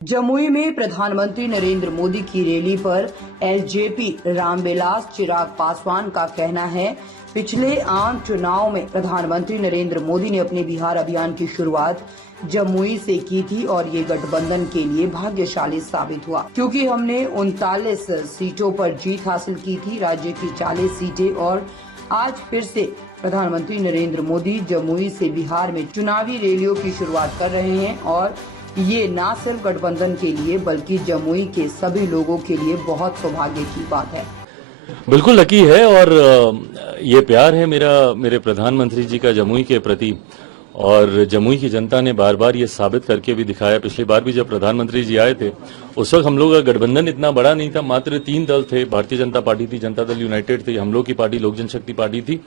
जमुई में प्रधानमंत्री नरेंद्र मोदी की रैली पर एलजेपी रामविलास चिराग पासवान का कहना है, पिछले आम चुनाव में प्रधानमंत्री नरेंद्र मोदी ने अपने बिहार अभियान की शुरुआत जमुई से की थी और ये गठबंधन के लिए भाग्यशाली साबित हुआ, क्योंकि हमने 39 सीटों पर जीत हासिल की थी, राज्य की 40 सीटें। और आज फिर से प्रधानमंत्री नरेंद्र मोदी जमुई से बिहार में चुनावी रैलियों की शुरुआत कर रहे हैं और ये न सिर्फ गठबंधन के लिए बल्कि जमुई के सभी लोगों के लिए बहुत सौभाग्य की बात है। बिल्कुल लकी है और ये प्यार है मेरे प्रधानमंत्री जी का जमुई के प्रति, और जमुई की जनता ने बार बार ये साबित करके भी दिखाया। पिछली बार भी जब प्रधानमंत्री जी आए थे उस वक्त हम लोग का गठबंधन इतना बड़ा नहीं था, मात्र 3 दल थे, भारतीय जनता पार्टी थी, जनता दल यूनाइटेड थी, हम लोग की पार्टी लोक जनशक्ति पार्टी थी।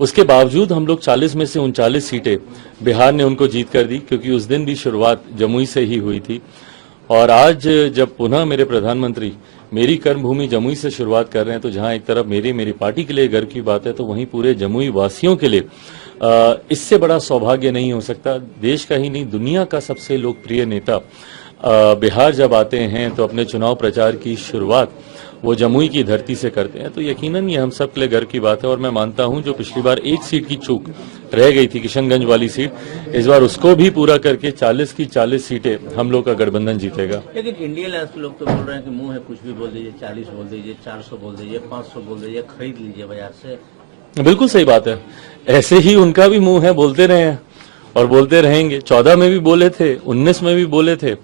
उसके बावजूद हम लोग 40 में से 39 सीटें बिहार ने उनको जीत कर दी, क्योंकि उस दिन भी शुरुआत जमुई से ही हुई थी। और आज जब पुनः मेरे प्रधानमंत्री मेरी कर्मभूमि जमुई से शुरुआत कर रहे हैं, तो जहां एक तरफ मेरी पार्टी के लिए गर्व की बात है, तो वहीं पूरे जमुई वासियों के लिए इससे बड़ा सौभाग्य नहीं हो सकता। देश का ही नहीं, दुनिया का सबसे लोकप्रिय नेता बिहार जब आते हैं तो अपने चुनाव प्रचार की शुरुआत वो जमुई की धरती से करते हैं, तो यकीनन ये हम सब के लिए गर्व की बात है। और मैं मानता हूं जो पिछली बार 1 सीट की चूक रह गई थी, किशनगंज वाली सीट, इस बार उसको भी पूरा करके 40 की 40 सीटें हम लोग का गठबंधन जीतेगा। लेकिन इंडिया अलायंस के लोग तो बोल रहे हैं कि मुंह है कुछ भी बोल दीजिए, 40 बोल दीजिए, 400 बोल दीजिए, 500 बोल दीजिए, खरीद लीजिए बाजार से। बिल्कुल सही बात है, ऐसे ही उनका भी मुंह है, बोलते रहे हैं और बोलते रहेंगे। 14 में भी बोले थे, 19 में भी बोले थे।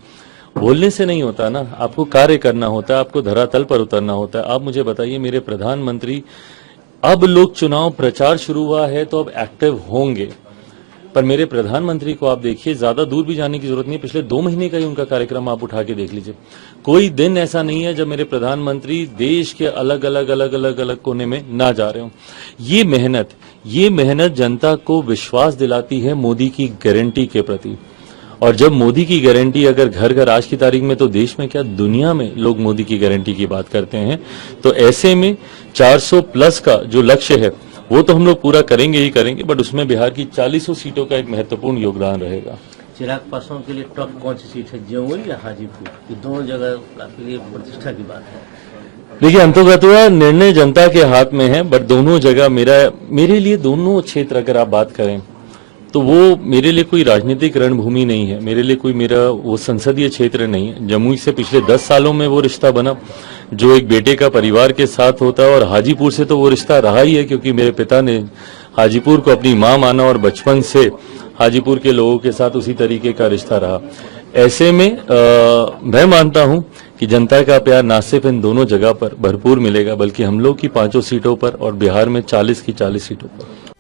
बोलने से नहीं होता ना, आपको कार्य करना होता है, आपको धरातल पर उतरना होता है। आप मुझे बताइए मेरे प्रधानमंत्री, अब लोग चुनाव प्रचार शुरू हुआ है तो अब एक्टिव होंगे, पर मेरे प्रधानमंत्री को आप देखिए, ज्यादा दूर भी जाने की जरूरत नहीं। पिछले 2 महीने का ही उनका कार्यक्रम आप उठा के देख लीजिए, कोई दिन ऐसा नहीं है जब मेरे प्रधानमंत्री देश के अलग अलग कोने में ना जा रहे हो। ये मेहनत जनता को विश्वास दिलाती है मोदी की गारंटी के प्रति। और जब मोदी की गारंटी अगर घर घर आज की तारीख में, तो देश में क्या दुनिया में लोग मोदी की गारंटी की बात करते हैं, तो ऐसे में 400 प्लस का जो लक्ष्य है वो तो हम लोग पूरा करेंगे ही करेंगे, बट उसमें बिहार की 40 सीटों का एक महत्वपूर्ण योगदान रहेगा। चिराग पासवान के लिए टॉप कौन सी सीट है, जमुई या हाजीपुर? ये दोनों जगह आपके लिए प्रतिष्ठा की बात है। देखिए, अंततः निर्णय जनता के हाथ में है, बट दोनों जगह मेरे लिए दोनों क्षेत्र अगर आप बात करें तो वो मेरे लिए कोई राजनीतिक रणभूमि नहीं है, मेरे लिए कोई मेरा वो संसदीय क्षेत्र नहीं है। जमुई से पिछले 10 सालों में वो रिश्ता बना जो एक बेटे का परिवार के साथ होता है, और हाजीपुर से तो वो रिश्ता रहा ही है, क्योंकि मेरे पिता ने हाजीपुर को अपनी मां माना और बचपन से हाजीपुर के लोगों के साथ उसी तरीके का रिश्ता रहा। ऐसे में मैं मानता हूं कि जनता का प्यार ना सिर्फ इन दोनों जगह पर भरपूर मिलेगा, बल्कि हम लोग की 5 सीटों पर और बिहार में 40 की 40 सीटों पर।